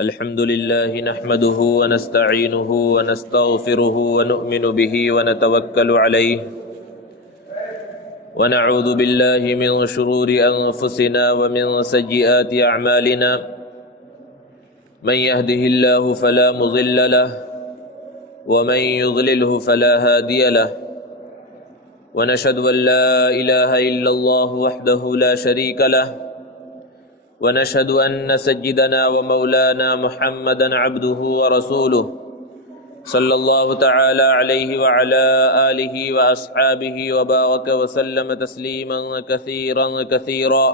الحمد لله نحمده ونستعينه ونستغفره ونؤمن به ونتوكل عليه ونعوذ بالله من شرور أنفسنا ومن سيئات أعمالنا من يهده الله فلا مضل له ومن يضلله فلا هادي له ونشهد أن لا إله إلا الله وحده لا شريك له ونشهد أن سيدنا ومولانا محمدا عبده ورسوله صلى الله تعالى عليه وعلى آله وأصحابه وبارك وسلم تسليما كثيرا كثيرا.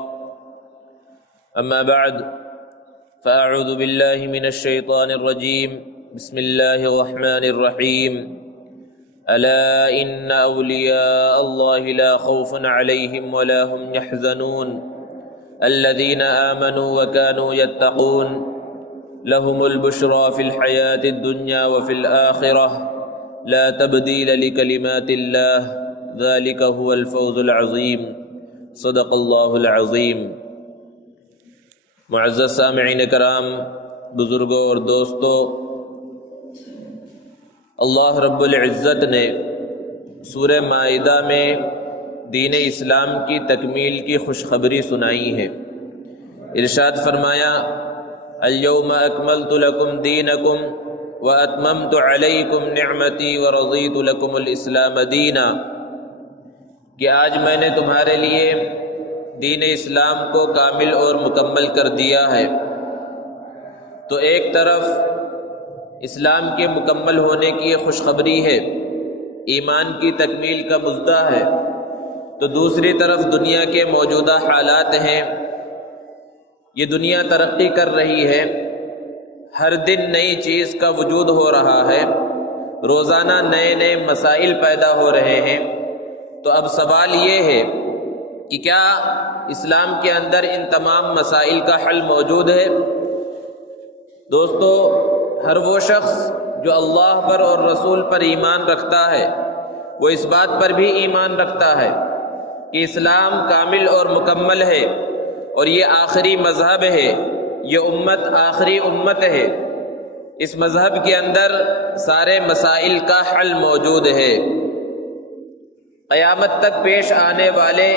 أما بعد فأعوذ بالله من الشيطان الرجيم. بسم الله الرحمن الرحيم. ألا إن أولياء الله لا خوف عليهم ولا هم يحزنون الذين آمنوا وكانوا يتقون لهم البشرى في الحياة الدنيا وفي الآخرة لا تبديل لكلمات الله ذلك هو الفوز العظيم. صدق الله العظيم. معزز سامعین کرام، بزرگوں اور دوستوں، اللہ رب العزت نے سورہ مائدہ میں دین اسلام کی تکمیل کی خوشخبری سنائی ہے. ارشاد فرمایا: اليوم اکملت لکم دینکم واتممت علیکم نعمتی ورضیت لکم الاسلام دینا، کہ آج میں نے تمہارے لیے دین اسلام کو کامل اور مکمل کر دیا ہے. تو ایک طرف اسلام کے مکمل ہونے کی یہ خوشخبری ہے، ایمان کی تکمیل کا مژدہ ہے، تو دوسری طرف دنیا کے موجودہ حالات ہیں. یہ دنیا ترقی کر رہی ہے، ہر دن نئی چیز کا وجود ہو رہا ہے، روزانہ نئے نئے مسائل پیدا ہو رہے ہیں. تو اب سوال یہ ہے کہ کیا اسلام کے اندر ان تمام مسائل کا حل موجود ہے؟ دوستو، ہر وہ شخص جو اللہ پر اور رسول پر ایمان رکھتا ہے وہ اس بات پر بھی ایمان رکھتا ہے کہ اسلام کامل اور مکمل ہے اور یہ آخری مذہب ہے، یہ امت آخری امت ہے. اس مذہب کے اندر سارے مسائل کا حل موجود ہے. قیامت تک پیش آنے والے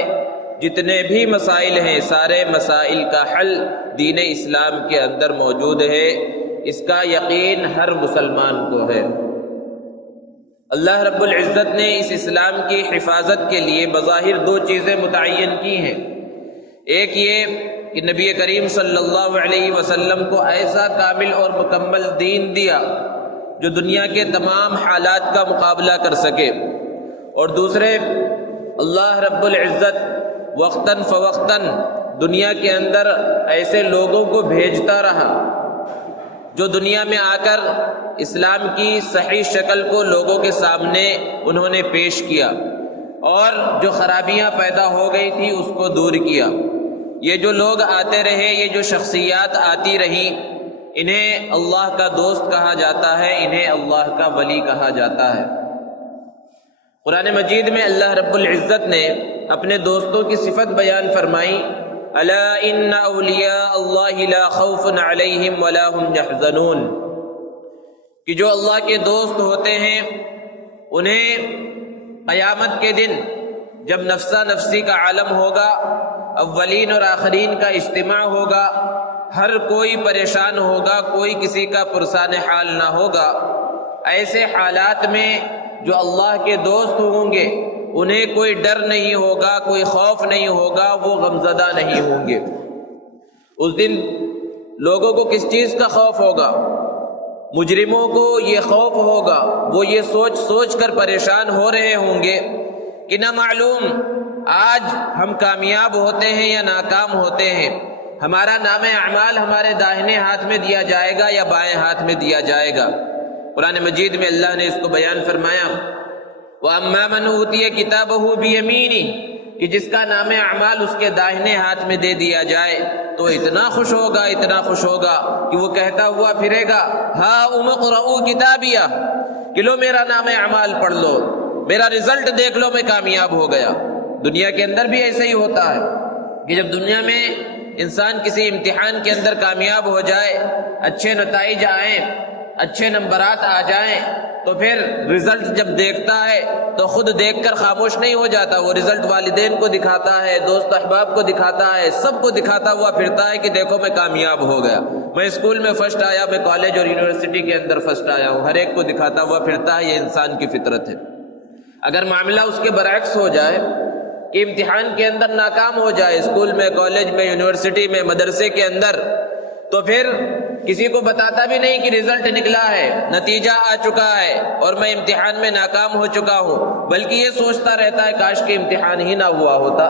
جتنے بھی مسائل ہیں، سارے مسائل کا حل دین اسلام کے اندر موجود ہے. اس کا یقین ہر مسلمان کو ہے. اللہ رب العزت نے اس اسلام کی حفاظت کے لیے بظاہر دو چیزیں متعین کی ہیں. ایک یہ کہ نبی کریم صلی اللہ علیہ وسلم کو ایسا کامل اور مکمل دین دیا جو دنیا کے تمام حالات کا مقابلہ کر سکے، اور دوسرے اللہ رب العزت وقتاً فوقتاً دنیا کے اندر ایسے لوگوں کو بھیجتا رہا جو دنیا میں آ کر اسلام کی صحیح شکل کو لوگوں کے سامنے انہوں نے پیش کیا، اور جو خرابیاں پیدا ہو گئی تھی اس کو دور کیا. یہ جو لوگ آتے رہے، یہ جو شخصیات آتی رہی، انہیں اللہ کا دوست کہا جاتا ہے، انہیں اللہ کا ولی کہا جاتا ہے. قرآن مجید میں اللہ رب العزت نے اپنے دوستوں کی صفت بیان فرمائی: الا ان اولیاء اللہ لا خوف علیہم ولا هم يحزنون، کہ جو اللہ کے دوست ہوتے ہیں انہیں قیامت کے دن جب نفسا نفسی کا عالم ہوگا، اولین اور آخرین کا اجتماع ہوگا، ہر کوئی پریشان ہوگا، کوئی کسی کا پرسان حال نہ ہوگا، ایسے حالات میں جو اللہ کے دوست ہوں گے انہیں کوئی ڈر نہیں ہوگا، کوئی خوف نہیں ہوگا، وہ غمزدہ نہیں ہوں گے. اس دن لوگوں کو کس چیز کا خوف ہوگا؟ مجرموں کو یہ خوف ہوگا، وہ یہ سوچ سوچ کر پریشان ہو رہے ہوں گے کہ نہ معلوم آج ہم کامیاب ہوتے ہیں یا ناکام ہوتے ہیں. ہمارا نام اعمال ہمارے داہنے ہاتھ میں دیا جائے گا یا بائیں ہاتھ میں دیا جائے گا. قرآن مجید میں اللہ نے اس کو بیان فرمایا: وَأَمَّا مَنْ أُوتِيَ كِتَابَهُ بِيَمِينِهِ، کہ جس کا نام اعمال اس کے داہنے ہاتھ میں دے دیا جائے تو اتنا خوش ہوگا، اتنا خوش ہوگا کہ وہ کہتا ہوا پھرے گا: ہاؤم اقرؤوا کتابیہ، کہ لو میرا نام اعمال پڑھ لو، میرا رزلٹ دیکھ لو، میں کامیاب ہو گیا. دنیا کے اندر بھی ایسا ہی ہوتا ہے کہ جب دنیا میں انسان کسی امتحان کے اندر کامیاب ہو جائے، اچھے نتائج آئیں، اچھے نمبرات آ جائیں، تو پھر رزلٹ جب دیکھتا ہے تو خود دیکھ کر خاموش نہیں ہو جاتا، وہ رزلٹ والدین کو دکھاتا ہے، دوست احباب کو دکھاتا ہے، سب کو دکھاتا ہوا پھرتا ہے کہ دیکھو میں کامیاب ہو گیا، میں اسکول میں فرسٹ آیا، میں کالج اور یونیورسٹی کے اندر فرسٹ آیا ہوں، ہر ایک کو دکھاتا ہوا پھرتا ہے۔ یہ انسان کی فطرت ہے۔ اگر معاملہ اس کے برعکس ہو جائے کہ امتحان کے اندر ناکام ہو جائے، اسکول میں، کالج میں، یونیورسٹی میں، مدرسے کے اندر، تو پھر کسی کو بتاتا بھی نہیں کہ رزلٹ نکلا ہے، نتیجہ آ چکا ہے اور میں امتحان میں ناکام ہو چکا ہوں، بلکہ یہ سوچتا رہتا ہے کاش کہ امتحان ہی نہ ہوا ہوتا،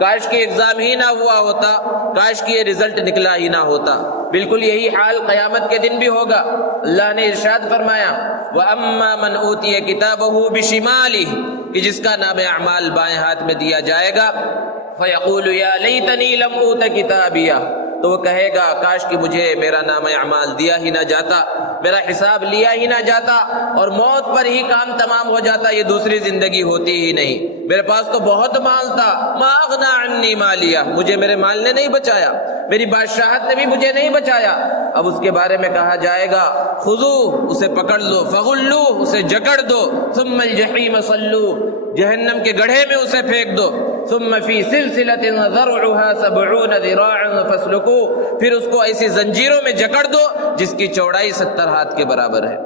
کاش کہ ایگزام ہی نہ ہوا ہوتا، کاش کہ یہ رزلٹ نکلا ہی نہ ہوتا۔ بالکل یہی حال قیامت کے دن بھی ہوگا۔ اللہ نے ارشاد فرمایا وَأَمَّا مَنْ أُوتِيَ كِتَابَهُ بِشِمَالِهِ، کہ جس کا نام اعمال بائیں ہاتھ میں دیا جائے گا، فَيَقُولُ يَا لَيْتَنِي لَمْ أُوتَ كِتَابِيَهْ، تو وہ کہے گا کاش کہ مجھے میرا نام اعمال دیا ہی نہ جاتا، میرا حساب لیا ہی نہ جاتا، اور موت پر ہی کام تمام ہو جاتا، یہ دوسری زندگی ہوتی ہی نہیں۔ میرے پاس تو بہت مال تھا، ما اغنا عنی مالیہ، مجھے میرے مال نے نہیں بچایا، میری بادشاہت نے بھی مجھے نہیں بچایا۔ اب اس کے بارے میں کہا جائے گا خذوہ، اسے پکڑ لو، فغلوہ، اسے جکڑ دو، ثم الجحیم صلوہ، جہنم کے گڑھے میں اسے پھینک دو، ثم فی سلسلۃ ذرعها 70 ذراعا فاسلکوہ، پھر اس کو ایسی زنجیروں میں جکڑ دو جس کی چوڑائی 70 ہاتھ کے برابر ہے۔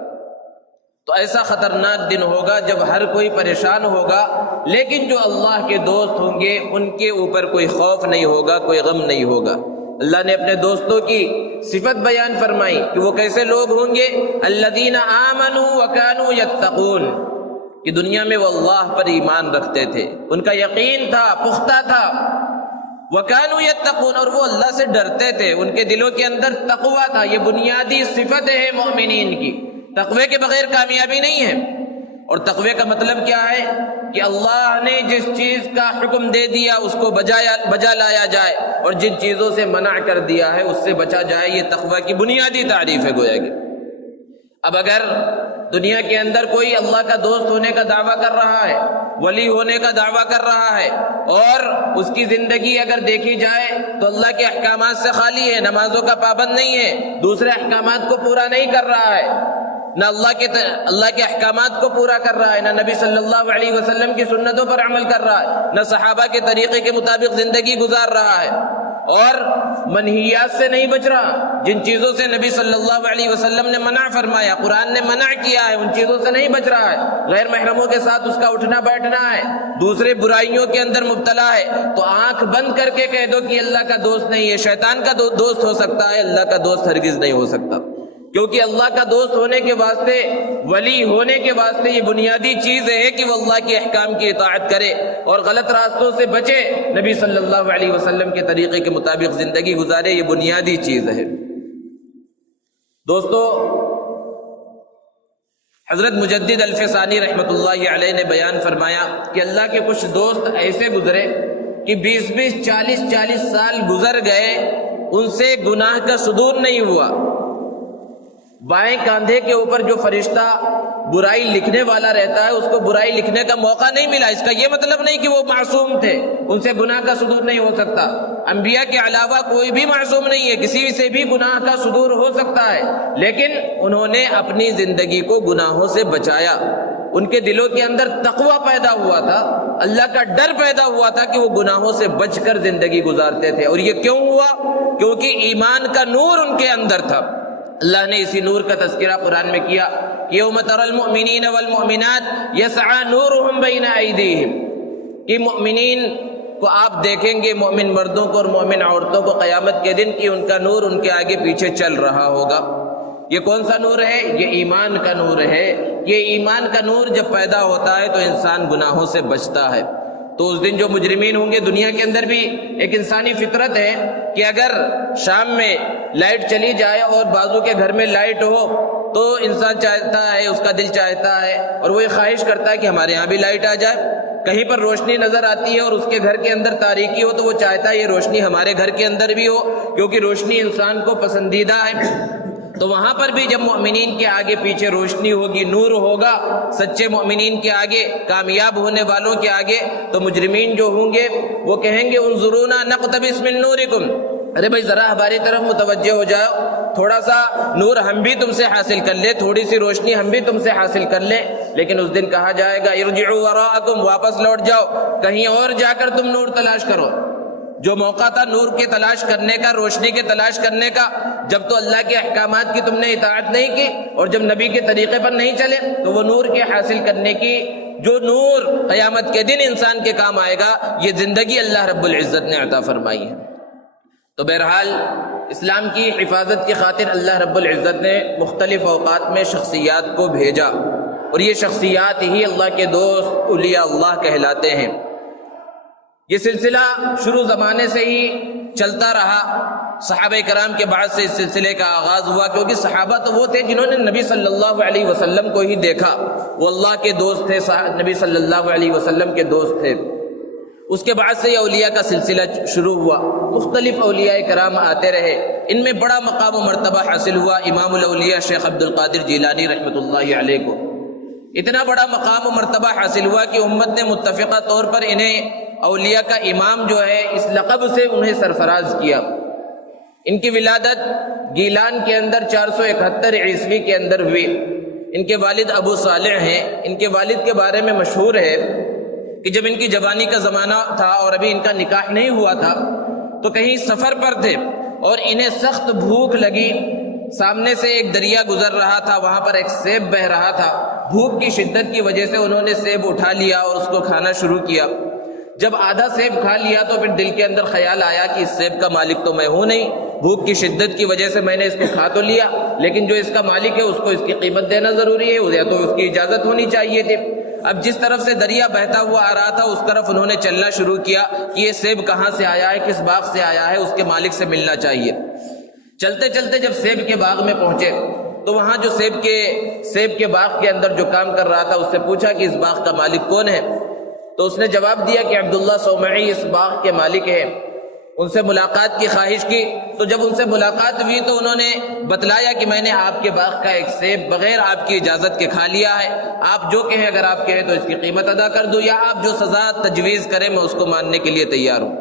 تو ایسا خطرناک دن ہوگا جب ہر کوئی پریشان ہوگا، لیکن جو اللہ کے دوست ہوں گے ان کے اوپر کوئی خوف نہیں ہوگا، کوئی غم نہیں ہوگا۔ اللہ نے اپنے دوستوں کی صفت بیان فرمائی کہ وہ کیسے لوگ ہوں گے، الذین آمنوا وکانوا یتقون، کہ دنیا میں وہ اللہ پر ایمان رکھتے تھے، ان کا یقین تھا، پختہ تھا، وَكَانُوا يَتَّقُونَ، اور وہ اللہ سے ڈرتے تھے، ان کے دلوں کے اندر تقوی تھا۔ یہ بنیادی صفت ہے مومنین کی، تقوی کے بغیر کامیابی نہیں ہے۔ اور تقوی کا مطلب کیا ہے کہ اللہ نے جس چیز کا حکم دے دیا اس کو بجا لایا جائے، اور جن چیزوں سے منع کر دیا ہے اس سے بچا جائے، یہ تقوی کی بنیادی تعریف ہے گویا کہ۔ اب اگر دنیا کے اندر کوئی اللہ کا دوست ہونے کا دعویٰ کر رہا ہے، ولی ہونے کا دعویٰ کر رہا ہے، اور اس کی زندگی اگر دیکھی جائے تو اللہ کے احکامات سے خالی ہے، نمازوں کا پابند نہیں ہے، دوسرے احکامات کو پورا نہیں کر رہا ہے، نہ اللہ کے احکامات کو پورا کر رہا ہے، نہ نبی صلی اللہ علیہ وسلم کی سنتوں پر عمل کر رہا ہے، نہ صحابہ کے طریقے کے مطابق زندگی گزار رہا ہے، اور منہیات سے نہیں بچ رہا، جن چیزوں سے نبی صلی اللہ علیہ وسلم نے منع فرمایا، قرآن نے منع کیا ہے، ان چیزوں سے نہیں بچ رہا ہے، غیر محرموں کے ساتھ اس کا اٹھنا بیٹھنا ہے، دوسرے برائیوں کے اندر مبتلا ہے، تو آنکھ بند کر کے کہہ دو کہ اللہ کا دوست نہیں ہے، شیطان کا دوست ہو سکتا ہے، اللہ کا دوست ہرگز نہیں ہو سکتا۔ کیونکہ اللہ کا دوست ہونے کے واسطے، ولی ہونے کے واسطے یہ بنیادی چیز ہے کہ وہ اللہ کے احکام کی اطاعت کرے اور غلط راستوں سے بچے، نبی صلی اللہ علیہ وسلم کے طریقے کے مطابق زندگی گزارے، یہ بنیادی چیز ہے۔ دوستو، حضرت مجدد الفسانی رحمۃ اللہ علیہ نے بیان فرمایا کہ اللہ کے کچھ دوست ایسے گزرے کہ 20 40 سال گزر گئے، ان سے گناہ کا صدور نہیں ہوا، بائیں کاندھے کے اوپر جو فرشتہ برائی لکھنے والا رہتا ہے اس کو برائی لکھنے کا موقع نہیں ملا۔ اس کا یہ مطلب نہیں کہ وہ معصوم تھے، ان سے گناہ کا صدور نہیں ہو سکتا، انبیاء کے علاوہ کوئی بھی معصوم نہیں ہے، کسی سے بھی گناہ کا صدور ہو سکتا ہے، لیکن انہوں نے اپنی زندگی کو گناہوں سے بچایا، ان کے دلوں کے اندر تقوی پیدا ہوا تھا، اللہ کا ڈر پیدا ہوا تھا کہ وہ گناہوں سے بچ کر زندگی گزارتے تھے۔ اور یہ کیوں ہوا؟ کیونکہ ایمان کا نور ان کے اندر تھا۔ اللہ نے اسی نور کا تذکرہ قرآن میں کیا، یوم تری المؤمنین والمؤمنات یسعی نورہم بین ایدیہم، کہ مؤمنین کو آپ دیکھیں گے، مومن مردوں کو اور مومن عورتوں کو قیامت کے دن، کہ ان کا نور ان کے آگے پیچھے چل رہا ہوگا۔ یہ کون سا نور ہے؟ یہ ایمان کا نور ہے۔ یہ ایمان کا نور جب پیدا ہوتا ہے تو انسان گناہوں سے بچتا ہے۔ تو اس دن جو مجرمین ہوں گے، دنیا کے اندر بھی ایک انسانی فطرت ہے کہ اگر شام میں لائٹ چلی جائے اور بازو کے گھر میں لائٹ ہو تو انسان چاہتا ہے، اس کا دل چاہتا ہے اور وہ یہ خواہش کرتا ہے کہ ہمارے ہاں بھی لائٹ آ جائے۔ کہیں پر روشنی نظر آتی ہے اور اس کے گھر کے اندر تاریکی ہو تو وہ چاہتا ہے یہ روشنی ہمارے گھر کے اندر بھی ہو، کیونکہ روشنی انسان کو پسندیدہ ہے۔ تو وہاں پر بھی جب مومنین کے آگے پیچھے روشنی ہوگی، نور ہوگا، سچے مومنین کے آگے، کامیاب ہونے والوں کے آگے، تو مجرمین جو ہوں گے وہ کہیں گے انظرونا نقتبس من نورکم، ارے بھائی ذرا ہماری طرف متوجہ ہو جاؤ، تھوڑا سا نور ہم بھی تم سے حاصل کر لیں، تھوڑی سی روشنی ہم بھی تم سے حاصل کر لیں۔ لیکن اس دن کہا جائے گا ارجعوا وراءکم، واپس لوٹ جاؤ، کہیں اور جا کر تم نور تلاش کرو۔ جو موقع تھا نور کے تلاش کرنے کا، روشنی کے تلاش کرنے کا، جب تو اللہ کے احکامات کی تم نے اطاعت نہیں کی اور جب نبی کے طریقے پر نہیں چلے، تو وہ نور کے حاصل کرنے کی جو نور قیامت کے دن انسان کے کام آئے گا، یہ زندگی اللہ رب العزت نے عطا فرمائی ہے۔ تو بہرحال اسلام کی حفاظت کی خاطر اللہ رب العزت نے مختلف اوقات میں شخصیات کو بھیجا، اور یہ شخصیات ہی اللہ کے دوست اولیاء اللہ کہلاتے ہیں۔ یہ سلسلہ شروع زمانے سے ہی چلتا رہا، صحابہ کرام کے بعد سے اس سلسلے کا آغاز ہوا، کیونکہ صحابہ تو وہ تھے جنہوں نے نبی صلی اللہ علیہ وسلم کو ہی دیکھا، وہ اللہ کے دوست تھے، نبی صلی اللہ علیہ وسلم کے دوست تھے۔ اس کے بعد سے یہ اولیاء کا سلسلہ شروع ہوا، مختلف اولیاء کرام آتے رہے، ان میں بڑا مقام و مرتبہ حاصل ہوا امام الاولیاء شیخ عبد القادر جیلانی رحمۃ اللہ علیہ کو۔ اتنا بڑا مقام و مرتبہ حاصل ہوا کہ امت نے متفقہ طور پر انہیں اولیاء کا امام جو ہے اس لقب سے انہیں سرفراز کیا۔ ان کی ولادت گیلان کے اندر 471 عیسوی کے اندر ہوئی۔ ان کے والد ابو صالح ہیں۔ ان کے والد کے بارے میں مشہور ہے کہ جب ان کی جوانی کا زمانہ تھا اور ابھی ان کا نکاح نہیں ہوا تھا، تو کہیں سفر پر تھے اور انہیں سخت بھوک لگی۔ سامنے سے ایک دریا گزر رہا تھا، وہاں پر ایک سیب بہہ رہا تھا۔ بھوک کی شدت کی وجہ سے انہوں نے سیب اٹھا لیا اور اس کو کھانا شروع کیا۔ جب آدھا سیب کھا لیا تو پھر دل کے اندر خیال آیا کہ اس سیب کا مالک تو میں ہوں نہیں، بھوک کی شدت کی وجہ سے میں نے اس کو کھا تو لیا، لیکن جو اس کا مالک ہے اس کو اس کی قیمت دینا ضروری ہے، یا تو اس کی اجازت ہونی چاہیے تھی۔ اب جس طرف سے دریا بہتا ہوا آ رہا تھا اس طرف انہوں نے چلنا شروع کیا کہ یہ سیب کہاں سے آیا ہے، کس باغ سے آیا ہے، اس کے مالک سے ملنا چاہیے۔ چلتے چلتے جب سیب کے باغ میں پہنچے تو وہاں جو سیب کے باغ کے اندر جو کام کر رہا تھا اس سے پوچھا کہ اس باغ کا مالک کون ہے؟ تو اس نے جواب دیا کہ عبداللہ صومعی اس باغ کے مالک ہیں۔ ان سے ملاقات کی خواہش کی، تو جب ان سے ملاقات ہوئی تو انہوں نے بتلایا کہ میں نے آپ کے باغ کا ایک سیب بغیر آپ کی اجازت کے کھا لیا ہے، آپ جو کہیں، اگر آپ کہیں تو اس کی قیمت ادا کر دوں، یا آپ جو سزا تجویز کریں میں اس کو ماننے کے لیے تیار ہوں۔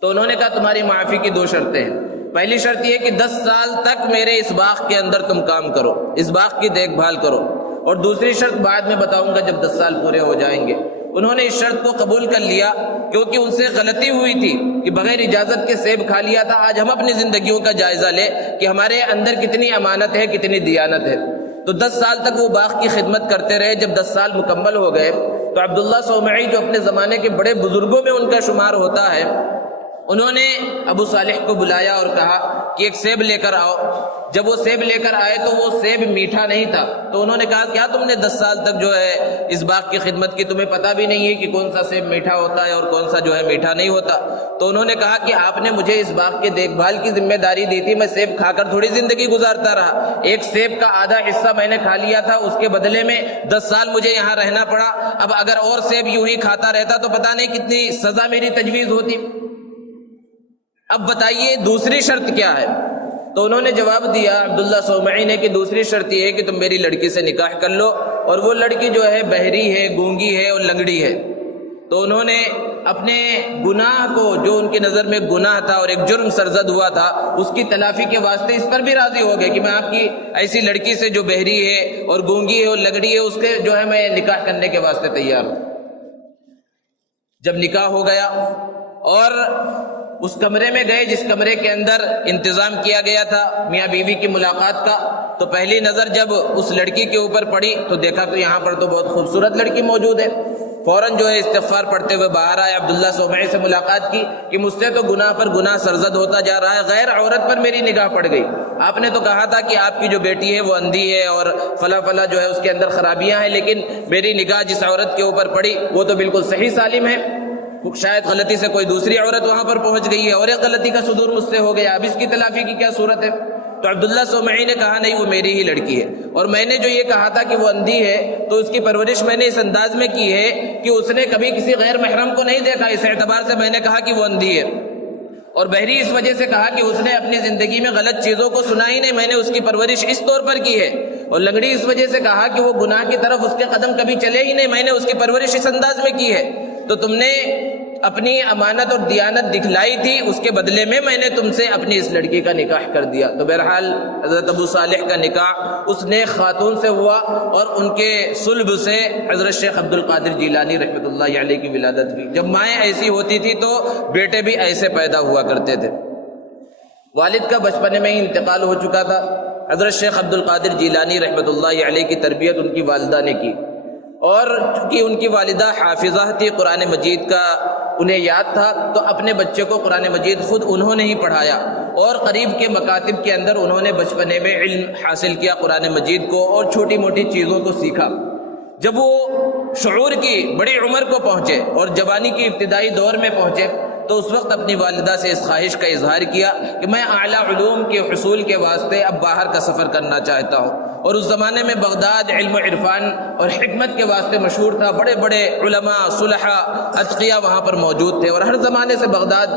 تو انہوں نے کہا تمہاری معافی کی 2 شرطیں ہیں۔ پہلی شرط یہ کہ 10 سال تک میرے اس باغ کے اندر تم کام کرو، اس باغ کی دیکھ بھال کرو، اور دوسری شرط بعد میں بتاؤں گا جب 10 سال پورے ہو جائیں گے۔ انہوں نے اس شرط کو قبول کر لیا، کیونکہ ان سے غلطی ہوئی تھی کہ بغیر اجازت کے سیب کھا لیا تھا۔ آج ہم اپنی زندگیوں کا جائزہ لیں کہ ہمارے اندر کتنی امانت ہے، کتنی دیانت ہے۔ تو 10 سال تک وہ باغ کی خدمت کرتے رہے۔ جب 10 سال مکمل ہو گئے تو عبداللہ صومعی جو اپنے زمانے کے بڑے بزرگوں میں ان کا شمار ہوتا ہے، انہوں نے ابو صالح کو بلایا اور کہا کہ ایک سیب لے کر آؤ۔ جب وہ سیب لے کر آئے تو وہ سیب میٹھا نہیں تھا۔ تو انہوں نے کہا کیا تم نے 10 سال تک جو ہے اس باغ کی خدمت کی، تمہیں پتہ بھی نہیں ہے کہ کون سا سیب میٹھا ہوتا ہے اور کون سا جو ہے میٹھا نہیں ہوتا؟ تو انہوں نے کہا کہ آپ نے مجھے اس باغ کے دیکھ بھال کی ذمہ داری دی تھی، میں سیب کھا کر تھوڑی زندگی گزارتا رہا۔ ایک سیب کا آدھا حصہ میں نے کھا لیا تھا، اس کے بدلے میں 10 سال مجھے یہاں رہنا پڑا۔ اب اگر اور سیب یوں ہی کھاتا رہتا تو پتہ نہیں کتنی سزا میری تجویز ہوتی۔ اب بتائیے دوسری شرط کیا ہے؟ تو انہوں نے جواب دیا عبداللہ صومعی نے کہ دوسری شرط یہ ہے کہ تم میری لڑکی سے نکاح کر لو، اور وہ لڑکی جو ہے بہری ہے، گونگی ہے اور لنگڑی ہے۔ تو انہوں نے اپنے گناہ کو، جو ان کی نظر میں گناہ تھا اور ایک جرم سرزد ہوا تھا، اس کی تلافی کے واسطے اس پر بھی راضی ہو گئے کہ میں آپ کی ایسی لڑکی سے جو بہری ہے اور گونگی ہے اور لنگڑی ہے اس کے جو ہے میں نکاح کرنے کے واسطے تیار ہوں۔ جب نکاح ہو گیا اور اس کمرے میں گئے جس کمرے کے اندر انتظام کیا گیا تھا میاں بیوی کی ملاقات کا، تو پہلی نظر جب اس لڑکی کے اوپر پڑی تو دیکھا کہ یہاں پر تو بہت خوبصورت لڑکی موجود ہے۔ فوراً جو ہے استغفار پڑھتے ہوئے باہر آئے، عبداللہ صومعی سے ملاقات کی کہ مجھ سے تو گناہ پر گناہ سرزد ہوتا جا رہا ہے، غیر عورت پر میری نگاہ پڑ گئی۔ آپ نے تو کہا تھا کہ آپ کی جو بیٹی ہے وہ اندھی ہے اور فلاں فلاں جو ہے اس کے اندر خرابیاں ہیں، لیکن میری نگاہ جس عورت کے اوپر پڑی وہ تو بالکل صحیح سالم ہے۔ شاید غلطی سے کوئی دوسری عورت وہاں پر پہنچ گئی ہے اور ایک غلطی کا صدور مجھ سے ہو گیا، اب اس کی تلافی کی کیا صورت ہے؟ تو عبداللہ صومعی نے کہا نہیں، وہ میری ہی لڑکی ہے، اور میں نے جو یہ کہا تھا کہ وہ اندھی ہے تو اس کی پرورش میں نے اس انداز میں کی ہے کہ اس نے کبھی کسی غیر محرم کو نہیں دیکھا، اس اعتبار سے میں نے کہا کہ وہ اندھی ہے۔ اور بہری اس وجہ سے کہا کہ اس نے اپنی زندگی میں غلط چیزوں کو سنا ہی نہیں، میں نے اس کی پرورش اس طور پر کی ہے۔ اور لنگڑی اس وجہ سے کہا کہ وہ گناہ کی طرف اس کے قدم کبھی چلے ہی نہیں، میں نے اس کی پرورش اس انداز میں کی ہے۔ تو تم نے اپنی امانت اور دیانت دکھلائی تھی، اس کے بدلے میں نے تم سے اپنی اس لڑکی کا نکاح کر دیا۔ تو بہرحال حضرت ابو صالح کا نکاح اس نیک خاتون سے ہوا، اور ان کے صلب سے حضرت شیخ عبد القادر جیلانی رحمۃ اللہ علیہ کی ولادت ہوئی۔ جب مائیں ایسی ہوتی تھی تو بیٹے بھی ایسے پیدا ہوا کرتے تھے۔ والد کا بچپنے میں ہی انتقال ہو چکا تھا۔ حضرت شیخ عبد القادر جیلانی رحمۃ اللہ علیہ کی تربیت ان کی والدہ نے کی، اور چونکہ ان کی والدہ حافظہ تھی قرآن مجید کا، انہیں یاد تھا، تو اپنے بچے کو قرآن مجید خود انہوں نے ہی پڑھایا، اور قریب کے مکاتب کے اندر انہوں نے بچپنے میں علم حاصل کیا قرآن مجید کو، اور چھوٹی موٹی چیزوں کو سیکھا۔ جب وہ شعور کی بڑی عمر کو پہنچے اور جوانی کی ابتدائی دور میں پہنچے تو اس وقت اپنی والدہ سے اس خواہش کا اظہار کیا کہ میں اعلیٰ علوم کے حصول کے واسطے اب باہر کا سفر کرنا چاہتا ہوں۔ اور اس زمانے میں بغداد علم و عرفان اور حکمت کے واسطے مشہور تھا، بڑے بڑے علماء، صلحاء، اتقیاء وہاں پر موجود تھے، اور ہر زمانے سے بغداد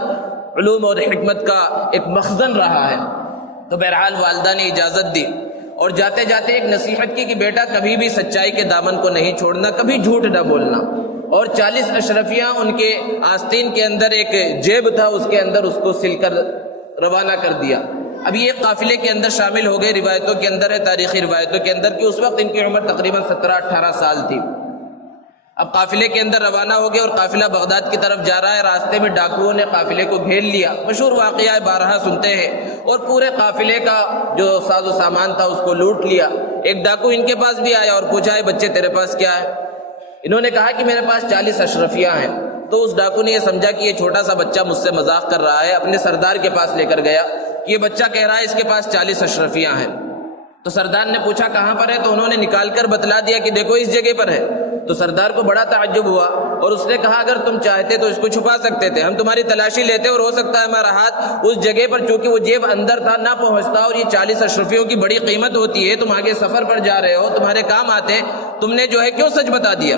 علوم اور حکمت کا ایک مخزن رہا ہے۔ تو بہرحال والدہ نے اجازت دی، اور جاتے جاتے ایک نصیحت کی کہ بیٹا کبھی بھی سچائی کے دامن کو نہیں چھوڑنا، کبھی جھوٹ نہ بولنا۔ اور 40 اشرفیاں ان کے آستین کے اندر ایک جیب تھا، اس کے اندر اس کو سل کر روانہ کر دیا۔ اب یہ قافلے کے اندر شامل ہو گئے، روایتوں کے اندر ہے، تاریخی روایتوں کے اندر، کہ اس وقت ان کی عمر تقریباً 17-18 سال تھی۔ اب قافلے کے اندر روانہ ہو گئے اور قافلہ بغداد کی طرف جا رہا ہے، راستے میں ڈاکوؤں نے قافلے کو گھیر لیا، مشہور واقعہ بارہا سنتے ہیں، اور پورے قافلے کا جو ساز و سامان تھا اس کو لوٹ لیا۔ ایک ڈاکو ان کے پاس بھی آیا اور پوچھا، بچے تیرے پاس کیا ہے؟ انہوں نے کہا کہ میرے پاس 40 اشرفیاں ہیں۔ تو اس ڈاکو نے یہ سمجھا کہ یہ چھوٹا سا بچہ مجھ سے مذاق کر رہا ہے، اپنے سردار کے پاس لے کر گیا کہ یہ بچہ کہہ رہا ہے اس کے پاس 40 اشرفیاں ہیں۔ تو سردار نے پوچھا کہاں پر ہے؟ تو انہوں نے نکال کر بتلا دیا کہ دیکھو اس جگہ پر ہے۔ تو سردار کو بڑا تعجب ہوا، اور اس نے کہا اگر تم چاہتے تو اس کو چھپا سکتے تھے، ہم تمہاری تلاشی لیتے اور ہو سکتا ہے ہمارا ہاتھ اس جگہ پر، چونکہ وہ جیب اندر تھا، نہ پہنچتا، اور یہ 40 اشرفیوں کی بڑی قیمت ہوتی ہے، تم آگے سفر پر جا رہے ہو، تمہارے کام آتے، تم نے جو ہے کیوں سچ بتا دیا؟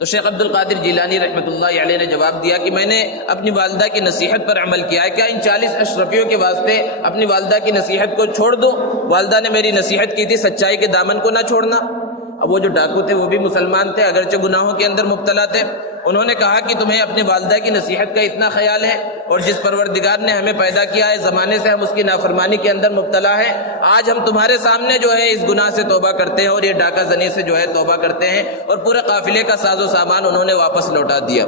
تو شیخ عبد القادر جیلانی رحمۃ اللہ علیہ نے جواب دیا کہ میں نے اپنی والدہ کی نصیحت پر عمل کیا ہے، کیا ان 40 اشرفیوں کے واسطے اپنی والدہ کی نصیحت کو چھوڑ دو؟ والدہ نے میری نصیحت کی تھی سچائی کے دامن کو نہ چھوڑنا۔ اب وہ جو ڈاکو تھے وہ بھی مسلمان تھے، اگرچہ گناہوں کے اندر مبتلا تھے۔ انہوں نے کہا کہ تمہیں اپنی والدہ کی نصیحت کا اتنا خیال ہے، اور جس پروردگار نے ہمیں پیدا کیا ہے زمانے سے ہم اس کی نافرمانی کے اندر مبتلا ہیں، آج ہم تمہارے سامنے جو ہے اس گناہ سے توبہ کرتے ہیں، اور یہ ڈاکہ زنی سے جو ہے توبہ کرتے ہیں، اور پورے قافلے کا ساز و سامان انہوں نے واپس لوٹا دیا۔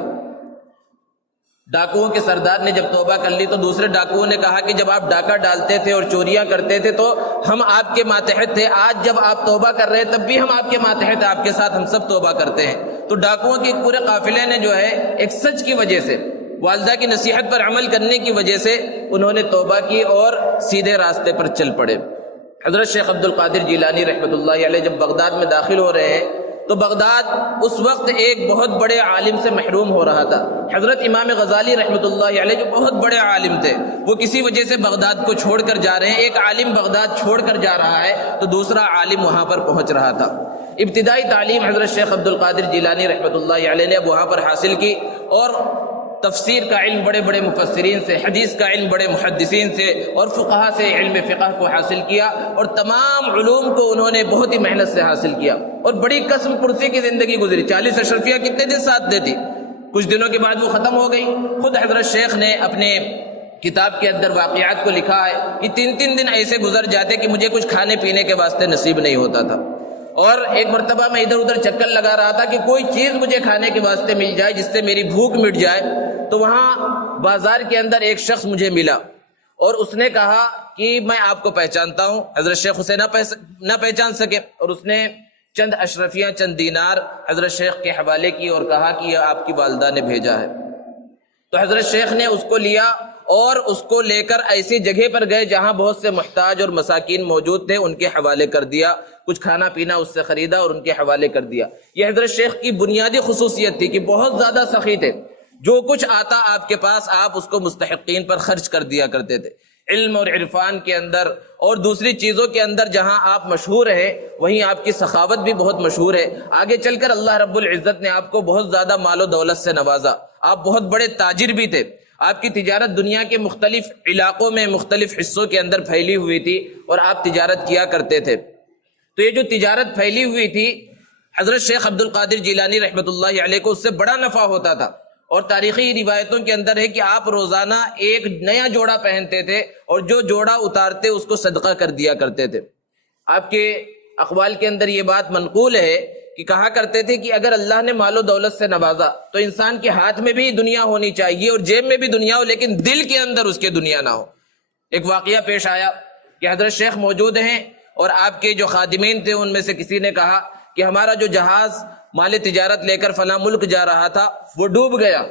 ڈاکوؤں کے سردار نے جب توبہ کر لی تو دوسرے ڈاکوؤں نے کہا کہ جب آپ ڈاکہ ڈالتے تھے اور چوریاں کرتے تھے تو ہم آپ کے ماتحت تھے، آج جب آپ توبہ کر رہے ہیں تب بھی ہم آپ کے ماتحت ہیں، آپ کے ساتھ ہم سب توبہ کرتے ہیں۔ تو ڈاکوؤں کے پورے قافلے نے جو ہے ایک سچ کی وجہ سے، والدہ کی نصیحت پر عمل کرنے کی وجہ سے انہوں نے توبہ کی اور سیدھے راستے پر چل پڑے۔ حضرت شیخ عبد القادر جیلانی رحمۃ اللہ علیہ جب بغداد میں داخل ہو رہے ہیں تو بغداد اس وقت ایک بہت بڑے عالم سے محروم ہو رہا تھا۔ حضرت امام غزالی رحمۃ اللہ علیہ جو بہت بڑے عالم تھے، وہ کسی وجہ سے بغداد کو چھوڑ کر جا رہے ہیں۔ ایک عالم بغداد چھوڑ کر جا رہا ہے تو دوسرا عالم وہاں پر پہنچ رہا تھا۔ ابتدائی تعلیم حضرت شیخ عبد القادر جیلانی رحمۃ اللہ علیہ نے وہاں پر حاصل کی، اور تفسیر کا علم بڑے بڑے مفسرین سے، حدیث کا علم بڑے محدثین سے اور فقہا سے علم فقہ کو حاصل کیا، اور تمام علوم کو انہوں نے بہت ہی محنت سے حاصل کیا، اور بڑی قسم پرسی کی زندگی گزری۔ 40 اشرفیہ کتنے دن ساتھ دیتی؟ کچھ دنوں کے بعد وہ ختم ہو گئی۔ خود حضرت شیخ نے اپنے کتاب کے اندر واقعات کو لکھا ہے کہ 3 دن ایسے گزر جاتے کہ مجھے کچھ کھانے پینے کے واسطے نصیب نہیں ہوتا تھا، اور ایک مرتبہ میں ادھر ادھر چکر لگا رہا تھا کہ کوئی چیز مجھے کھانے کے واسطے مل جائے جس سے میری بھوک مٹ جائے۔ تو وہاں بازار کے اندر ایک شخص مجھے ملا، اور اس نے کہا کہ میں آپ کو پہچانتا ہوں۔ حضرت شیخ اسے نہ پہچان سکے، اور اس نے چند اشرفیاں، چند دینار حضرت شیخ کے حوالے کی اور کہا کہ یہ آپ کی والدہ نے بھیجا ہے۔ تو حضرت شیخ نے اس کو لیا اور اس کو لے کر ایسی جگہ پر گئے جہاں بہت سے محتاج اور مساکین موجود تھے، ان کے حوالے کر دیا، کچھ کھانا پینا اس سے خریدا اور ان کے حوالے کر دیا۔ یہ حضرت شیخ کی بنیادی خصوصیت تھی کہ بہت زیادہ سخی تھے، جو کچھ آتا آپ کے پاس آپ اس کو مستحقین پر خرچ کر دیا کرتے تھے۔ علم اور عرفان کے اندر اور دوسری چیزوں کے اندر جہاں آپ مشہور ہیں وہیں آپ کی سخاوت بھی بہت مشہور ہے۔ آگے چل کر اللہ رب العزت نے آپ کو بہت زیادہ مال و دولت سے نوازا، آپ بہت بڑے تاجر بھی تھے، آپ کی تجارت دنیا کے مختلف علاقوں میں مختلف حصوں کے اندر پھیلی ہوئی تھی اور آپ تجارت کیا کرتے تھے۔ تو یہ جو تجارت پھیلی ہوئی تھی، حضرت شیخ عبد القادر جیلانی رحمۃ اللہ علیہ کو اس سے بڑا نفع ہوتا تھا، اور تاریخی روایتوں کے اندر ہے کہ آپ روزانہ ایک نیا جوڑا پہنتے تھے اور جو جوڑا اتارتے اس کو صدقہ کر دیا کرتے تھے۔ آپ کے اقوال کے اندر یہ بات منقول ہے کہ کہا کرتے تھے کہ اگر اللہ نے مال و دولت سے نوازا تو انسان کے ہاتھ میں بھی دنیا ہونی چاہیے اور جیب میں بھی دنیا ہو، لیکن دل کے اندر اس کے دنیا نہ ہو۔ ایک واقعہ پیش آیا کہ حضرت شیخ موجود ہیں اور آپ کے جو خادمین تھے ان میں سے کسی نے کہا کہ ہمارا جو جہاز مال تجارت لے کر فلاں ملک جا رہا تھا وہ ڈوب گیا،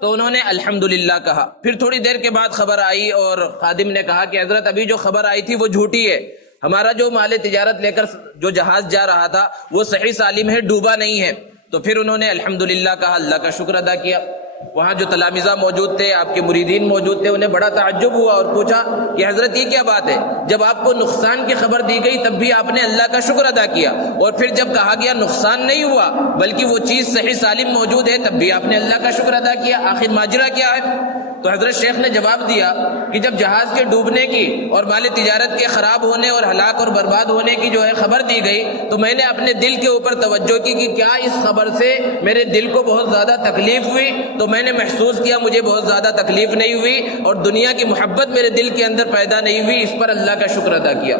تو انہوں نے الحمدللہ کہا۔ پھر تھوڑی دیر کے بعد خبر آئی اور خادم نے کہا کہ حضرت ابھی جو خبر آئی تھی وہ جھوٹی ہے، ہمارا جو مال تجارت لے کر جو جہاز جا رہا تھا وہ صحیح سالم ہے، ڈوبا نہیں ہے۔ تو پھر انہوں نے الحمدللہ کہا، اللہ کا شکر ادا کیا۔ وہاں جو تلامذہ موجود تھے، آپ کے مریدین موجود تھے، انہیں بڑا تعجب ہوا اور پوچھا کہ حضرت یہ کیا بات ہے، جب آپ کو نقصان کی خبر دی گئی تب بھی آپ نے اللہ کا شکر ادا کیا، اور پھر جب کہا گیا نقصان نہیں ہوا بلکہ وہ چیز صحیح سالم موجود ہے تب بھی آپ نے اللہ کا شکر ادا کیا، آخر ماجرا کیا ہے؟ تو حضرت شیخ نے جواب دیا کہ جب جہاز کے ڈوبنے کی اور مال تجارت کے خراب ہونے اور ہلاک اور برباد ہونے کی جو ہے خبر دی گئی تو میں نے اپنے دل کے اوپر توجہ کی کہ کیا اس خبر سے میرے دل کو بہت زیادہ تکلیف ہوئی، تو میں نے محسوس کیا مجھے بہت زیادہ تکلیف نہیں ہوئی اور دنیا کی محبت میرے دل کے اندر پیدا نہیں ہوئی، اس پر اللہ کا شکر ادا کیا۔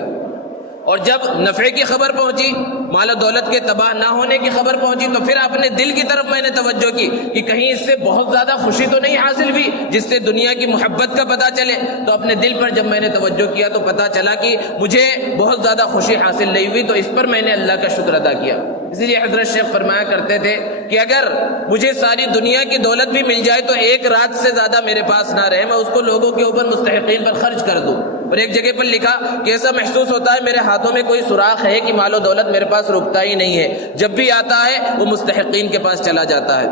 اور جب نفع کی خبر پہنچی، مال و دولت کے تباہ نہ ہونے کی خبر پہنچی، تو پھر اپنے دل کی طرف میں نے توجہ کی کہ کہیں اس سے بہت زیادہ خوشی تو نہیں حاصل ہوئی جس سے دنیا کی محبت کا پتہ چلے۔ تو اپنے دل پر جب میں نے توجہ کیا تو پتہ چلا کہ مجھے بہت زیادہ خوشی حاصل نہیں ہوئی، تو اس پر میں نے اللہ کا شکر ادا کیا۔ اسی لیے حضرت شیخ فرمایا کرتے تھے کہ اگر مجھے ساری دنیا کی دولت بھی مل جائے تو ایک رات سے زیادہ میرے پاس نہ رہے، میں اس کو لوگوں کے اوپر مستحقین پر خرچ کر دوں۔ اور ایک جگہ پر لکھا کہ ایسا محسوس ہوتا ہے میرے ہاتھوں میں کوئی سوراخ ہے کہ مال و دولت میرے پاس رکتا ہی نہیں ہے، جب بھی آتا ہے وہ مستحقین کے پاس چلا جاتا ہے۔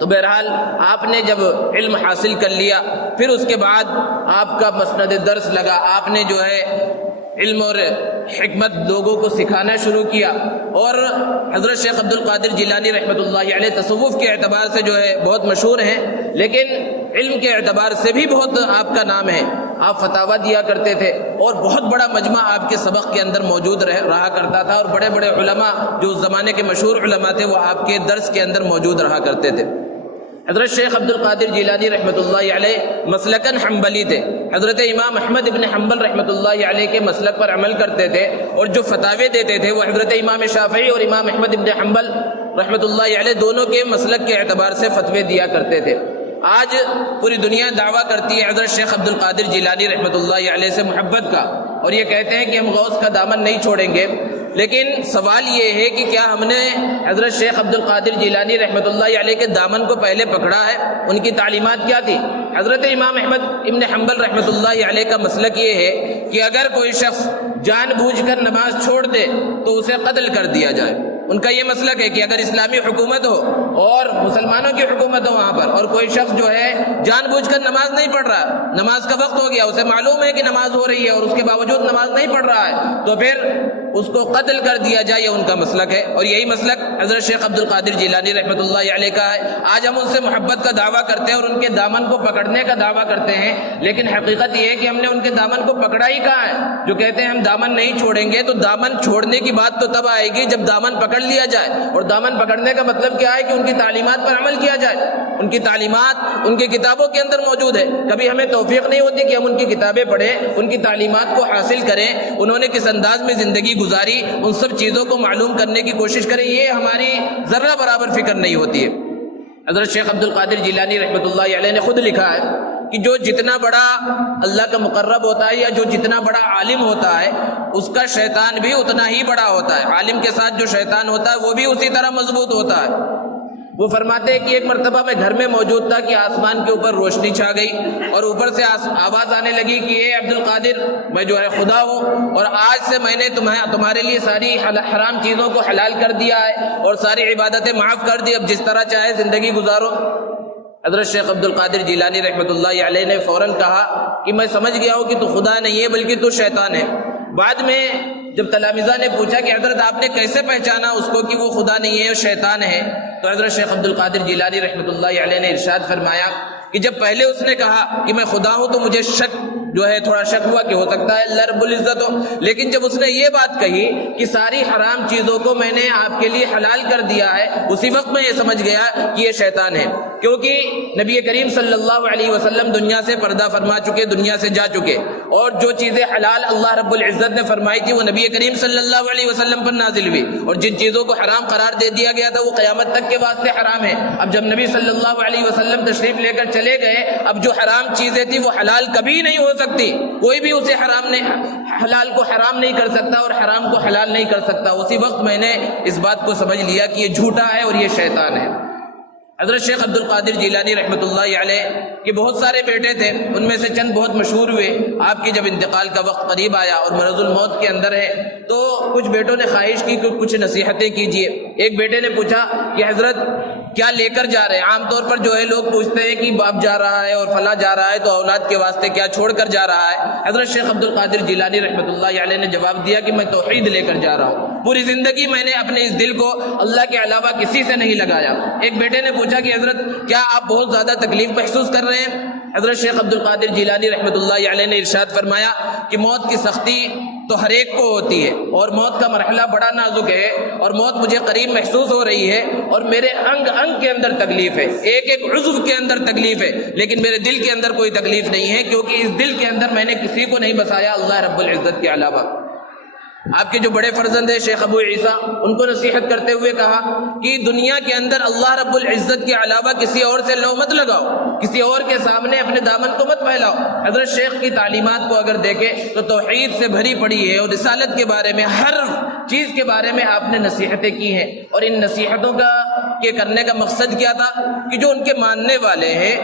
تو بہرحال آپ نے جب علم حاصل کر لیا، پھر اس کے بعد آپ کا مسند درس لگا، آپ نے جو ہے علم اور حکمت لوگوں کو سکھانا شروع کیا، اور حضرت شیخ عبد القادر جیلانی رحمۃ اللہ علیہ تصوف کے اعتبار سے جو ہے بہت مشہور ہیں، لیکن علم کے اعتبار سے بھی بہت آپ کا نام ہے۔ آپ فتاویٰ دیا کرتے تھے اور بہت بڑا مجمع آپ کے سبق کے اندر موجود رہا کرتا تھا، اور بڑے بڑے علماء جو اس زمانے کے مشہور علماء تھے وہ آپ کے درس کے اندر موجود رہا کرتے تھے۔ حضرت شیخ عبد القادر جیلانی رحمۃ اللہ علیہ مسلکن حنبلی تھے، حضرت امام احمد ابن حنبل رحمۃ اللہ علیہ کے مسلک پر عمل کرتے تھے، اور جو فتاوے دیتے تھے وہ حضرت امام شافعی اور امام احمد ابن حنبل رحمۃ اللہ علیہ دونوں کے مسلک کے اعتبار سے فتوے دیا کرتے تھے۔ آج پوری دنیا دعویٰ کرتی ہے حضرت شیخ عبد القادر جیلانی رحمۃ اللہ علیہ سے محبت کا، اور یہ کہتے ہیں کہ ہم غوث کا دامن نہیں چھوڑیں گے، لیکن سوال یہ ہے کہ کیا ہم نے حضرت شیخ عبد القادر جیلانی رحمۃ اللہ علیہ کے دامن کو پہلے پکڑا ہے؟ ان کی تعلیمات کیا تھی؟ حضرت امام احمد ابن حنبل رحمۃ اللہ علیہ کا مسلک یہ ہے کہ اگر کوئی شخص جان بوجھ کر نماز چھوڑ دے تو اسے قتل کر دیا جائے۔ ان کا یہ مسلک ہے کہ اگر اسلامی حکومت ہو اور مسلمانوں کی حکومت ہو وہاں پر، اور کوئی شخص جو ہے جان بوجھ کر نماز نہیں پڑھ رہا، نماز کا وقت ہو گیا، اسے معلوم ہے کہ نماز ہو رہی ہے اور اس کے باوجود نماز نہیں پڑھ رہا ہے، تو پھر اس کو قتل کر دیا جائے، یہ ان کا مسلک ہے۔ اور یہی مسلک حضرت شیخ عبد القادر جیلانی رحمۃ اللہ علیہ کا ہے۔ آج ہم ان سے محبت کا دعویٰ کرتے ہیں اور ان کے دامن کو پکڑنے کا دعویٰ کرتے ہیں، لیکن حقیقت یہ ہے کہ ہم نے ان کے دامن کو پکڑا ہی کہاں ہے؟ جو کہتے ہیں ہم دامن نہیں چھوڑیں گے، تو دامن چھوڑنے کی بات تو تب آئے گی جب دامن پکڑ لیا جائے، اور دامن پکڑنے کا مطلب کیا ہے کہ ان کی تعلیمات پر عمل کیا جائے۔ ان کی تعلیمات ان کی کتابوں کے اندر موجود ہے، کبھی ہمیں توفیق نہیں ہوتی کہ ہم ان کی کتابیں پڑھیں، ان کی تعلیمات کو حاصل کریں، انہوں نے کس انداز میں زندگی گزاری، ان سب چیزوں کو معلوم کرنے کی کوشش کریں، یہ ہماری ذرہ برابر فکر نہیں ہوتی ہے۔ حضرت شیخ عبد القادر جیلانی رحمۃ اللہ علیہ نے خود لکھا ہے کہ جو جتنا بڑا اللہ کا مقرب ہوتا ہے یا جو جتنا بڑا عالم ہوتا ہے اس کا شیطان بھی اتنا ہی بڑا ہوتا ہے، عالم کے ساتھ جو شیطان ہوتا ہے وہ بھی اسی طرح مضبوط ہوتا ہے۔ وہ فرماتے ہیں کہ ایک مرتبہ میں گھر میں موجود تھا کہ آسمان کے اوپر روشنی چھا گئی اور اوپر سے آواز آنے لگی کہ اے عبد القادر، میں جو ہے خدا ہوں اور آج سے میں نے تمہارے لیے ساری حرام چیزوں کو حلال کر دیا ہے اور ساری عبادتیں معاف کر دی، اب جس طرح چاہے زندگی گزارو۔ حضرت شیخ عبد القادر جیلانی رحمۃ اللہ علیہ نے فوراً کہا کہ میں سمجھ گیا ہوں کہ تو خدا نہیں ہے بلکہ تو شیطان ہے۔ بعد میں جب تلامذہ نے پوچھا کہ حضرت آپ نے کیسے پہچانا اس کو کہ وہ خدا نہیں ہے اور شیطان ہے، تو حضرت شیخ عبد القادر جیلانی رحمۃ اللہ علیہ نے ارشاد فرمایا کہ جب پہلے اس نے کہا کہ میں خدا ہوں تو مجھے شک جو ہے تھوڑا شک ہوا کہ ہو سکتا ہے اللہ رب العزت ہو، لیکن جب اس نے یہ بات کہی کہ ساری حرام چیزوں کو میں نے آپ کے لیے حلال کر دیا ہے، اسی وقت میں یہ سمجھ گیا کہ یہ شیطان ہے، کیونکہ نبی کریم صلی اللہ علیہ وسلم دنیا سے پردہ فرما چکے، دنیا سے جا چکے، اور جو چیزیں حلال اللہ رب العزت نے فرمائی تھی وہ نبی کریم صلی اللہ علیہ وسلم پر نازل ہوئی، اور جن چیزوں کو حرام قرار دے دیا گیا تھا وہ قیامت تک کے واسطے حرام ہے۔ اب جب نبی صلی اللہ علیہ وسلم تشریف لے کر چلے گئے، اب جو حرام چیزیں تھی وہ حلال کبھی نہیں ہو سکتی، کوئی بھی اسے حلال کو حرام نہیں کر سکتا اور حرام کو حلال نہیں کر سکتا۔ اسی وقت میں نے اس بات کو سمجھ لیا کہ یہ جھوٹا ہے اور یہ شیطان ہے۔ حضرت شیخ عبد القادر جیلانی رحمۃ اللہ علیہ کے بہت سارے بیٹے تھے، ان میں سے چند بہت مشہور ہوئے۔ آپ کی جب انتقال کا وقت قریب آیا اور مرض الموت کے اندر ہے تو کچھ بیٹوں نے خواہش کی کہ کچھ نصیحتیں کیجیے۔ ایک بیٹے نے پوچھا کہ حضرت کیا لے کر جا رہے ہیں؟ عام طور پر جو ہے لوگ پوچھتے ہیں کہ باپ جا رہا ہے اور فلاں جا رہا ہے تو اولاد کے واسطے کیا چھوڑ کر جا رہا ہے؟ حضرت شیخ عبد القادر جیلانی رحمۃ اللہ علیہ نے جواب دیا کہ میں توحید لے کر جا رہا ہوں، پوری زندگی میں نے اپنے اس دل کو اللہ کے علاوہ کسی سے نہیں لگایا۔ ایک بیٹے نے پوچھا کہ حضرت کیا آپ بہت زیادہ تکلیف محسوس کر رہے ہیں؟ حضرت شیخ عبد القادر جیلانی رحمۃ اللہ علیہ نے ارشاد فرمایا کہ موت کی سختی تو ہر ایک کو ہوتی ہے اور موت کا مرحلہ بڑا نازک ہے اور موت مجھے قریب محسوس ہو رہی ہے اور میرے انگ انگ کے اندر تکلیف ہے، ایک ایک عضو کے اندر تکلیف ہے، لیکن میرے دل کے اندر کوئی تکلیف نہیں ہے، کیونکہ اس دل کے اندر میں نے کسی کو نہیں بسایا اللہ رب العزت کے علاوہ۔ آپ کے جو بڑے فرزند ہیں شیخ ابو عیسیٰ، ان کو نصیحت کرتے ہوئے کہا کہ دنیا کے اندر اللہ رب العزت کے علاوہ کسی اور سے لو مت لگاؤ، کسی اور کے سامنے اپنے دامن کو مت پھیلاؤ۔ حضرت شیخ کی تعلیمات کو اگر دیکھیں تو توحید سے بھری پڑی ہے اور رسالت کے بارے میں ہر چیز کے بارے میں آپ نے نصیحتیں کی ہیں، اور ان نصیحتوں کے کرنے کا مقصد کیا تھا کہ جو ان کے ماننے والے ہیں،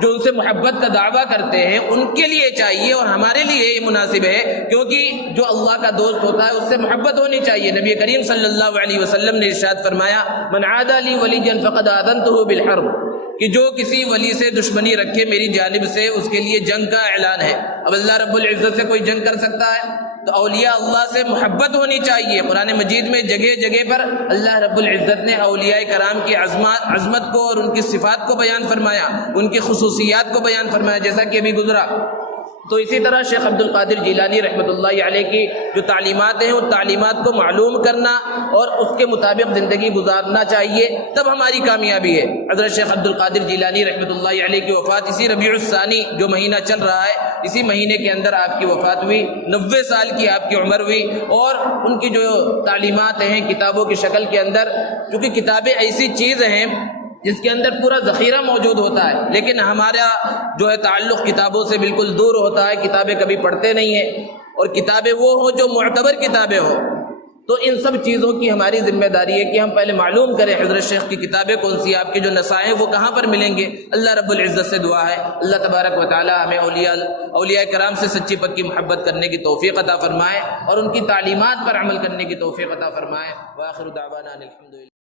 جو ان سے محبت کا دعویٰ کرتے ہیں، ان کے لیے چاہیے اور ہمارے لیے یہ مناسب ہے، کیونکہ جو اللہ کا دوست ہوتا ہے اس سے محبت ہونی چاہیے۔ نبی کریم صلی اللہ علیہ وسلم نے ارشاد فرمایا من عادى لي وليا فقد آذنته بالحرب، کہ جو کسی ولی سے دشمنی رکھے میری جانب سے اس کے لیے جنگ کا اعلان ہے۔ اب اللہ رب العزت سے کوئی جنگ کر سکتا ہے؟ تو اولیاء اللہ سے محبت ہونی چاہیے۔ قرآن مجید میں جگہ جگہ پر اللہ رب العزت نے اولیاء کرام کی عظمت کو اور ان کی صفات کو بیان فرمایا، ان کی خصوصیات کو بیان فرمایا، جیسا کہ ابھی گزرا۔ تو اسی طرح شیخ عبد القادر جیلانی رحمۃ اللہ علیہ کی جو تعلیمات ہیں ان تعلیمات کو معلوم کرنا اور اس کے مطابق زندگی گزارنا چاہیے، تب ہماری کامیابی ہے۔ حضرت شیخ عبد القادر جیلانی رحمۃ اللہ علیہ کی وفات اسی ربیع الثانی جو مہینہ چل رہا ہے، اسی مہینے کے اندر آپ کی وفات ہوئی، 90 سال کی آپ کی عمر ہوئی، اور ان کی جو تعلیمات ہیں کتابوں کی شکل کے اندر، چونکہ کتابیں ایسی چیز ہیں جس کے اندر پورا ذخیرہ موجود ہوتا ہے، لیکن ہمارا جو ہے تعلق کتابوں سے بالکل دور ہوتا ہے، کتابیں کبھی پڑھتے نہیں ہیں، اور کتابیں وہ ہوں جو معتبر کتابیں ہوں۔ تو ان سب چیزوں کی ہماری ذمہ داری ہے کہ ہم پہلے معلوم کریں حضرت شیخ کی کتابیں کون سی، آپ کے جو نصائح وہ کہاں پر ملیں گے۔ اللہ رب العزت سے دعا ہے اللہ تبارک و تعالی ہمیں اولیاء کرام سے سچی پکی محبت کرنے کی توفیق عطا فرمائے اور ان کی تعلیمات پر عمل کرنے کی توفیق عطا فرمائے۔ وآخر دعوانا الحمدللہ۔